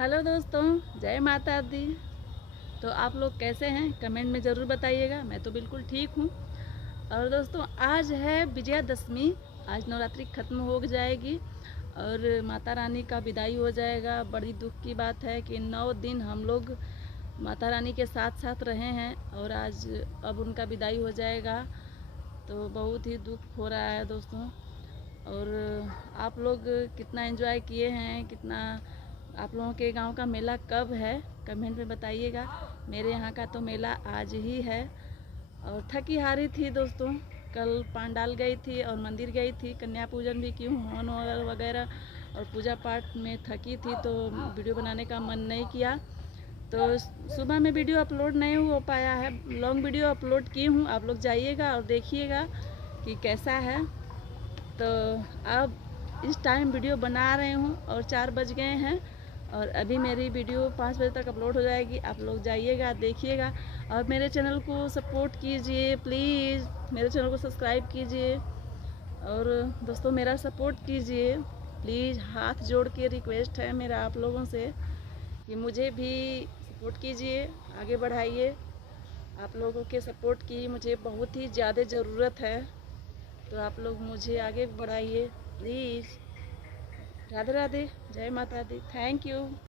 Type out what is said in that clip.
Hello दोस्तों, जय माता दी। तो आप लोग कैसे हैं? कमेंट में ज़रूर बताइएगा। मैं तो बिल्कुल ठीक हूँ। और दोस्तों, आज है विजयादशमी। आज नवरात्रि ख़त्म हो जाएगी और माता रानी का विदाई हो जाएगा। बड़ी दुख की बात है कि 9 दिन हम लोग माता रानी के साथ साथ रहे हैं और आज अब उनका विदाई हो जाएगा। तो बहुत ही दुख हो रहा है दोस्तों। और आप लोग कितना एंजॉय किए हैं, कितना आप लोगों के गांव का मेला कब है, कमेंट में बताइएगा। मेरे यहाँ का तो मेला आज ही है और थकी हारी थी दोस्तों। कल पांडाल गई थी और मंदिर गई थी, कन्या पूजन भी की हूँ, हवन वगैरह और पूजा पाठ में थकी थी तो वीडियो बनाने का मन नहीं किया। तो सुबह में वीडियो अपलोड नहीं हो पाया है। लॉन्ग वीडियो अपलोड की हूँ, आप लोग जाइएगा और देखिएगा कि कैसा है। तो अब इस टाइम वीडियो बना रही हूँ और 4 बज गए हैं और अभी मेरी वीडियो 5 बजे तक अपलोड हो जाएगी। आप लोग जाइएगा, देखिएगा और मेरे चैनल को सपोर्ट कीजिए प्लीज़। मेरे चैनल को सब्सक्राइब कीजिए और दोस्तों मेरा सपोर्ट कीजिए प्लीज़। हाथ जोड़ के रिक्वेस्ट है मेरा आप लोगों से कि मुझे भी सपोर्ट कीजिए, आगे बढ़ाइए। आप लोगों के सपोर्ट की मुझे बहुत ही ज़्यादा ज़रूरत है, तो आप लोग मुझे आगे बढ़ाइए प्लीज़। राधे राधे, जय माता दी, थैंक यू।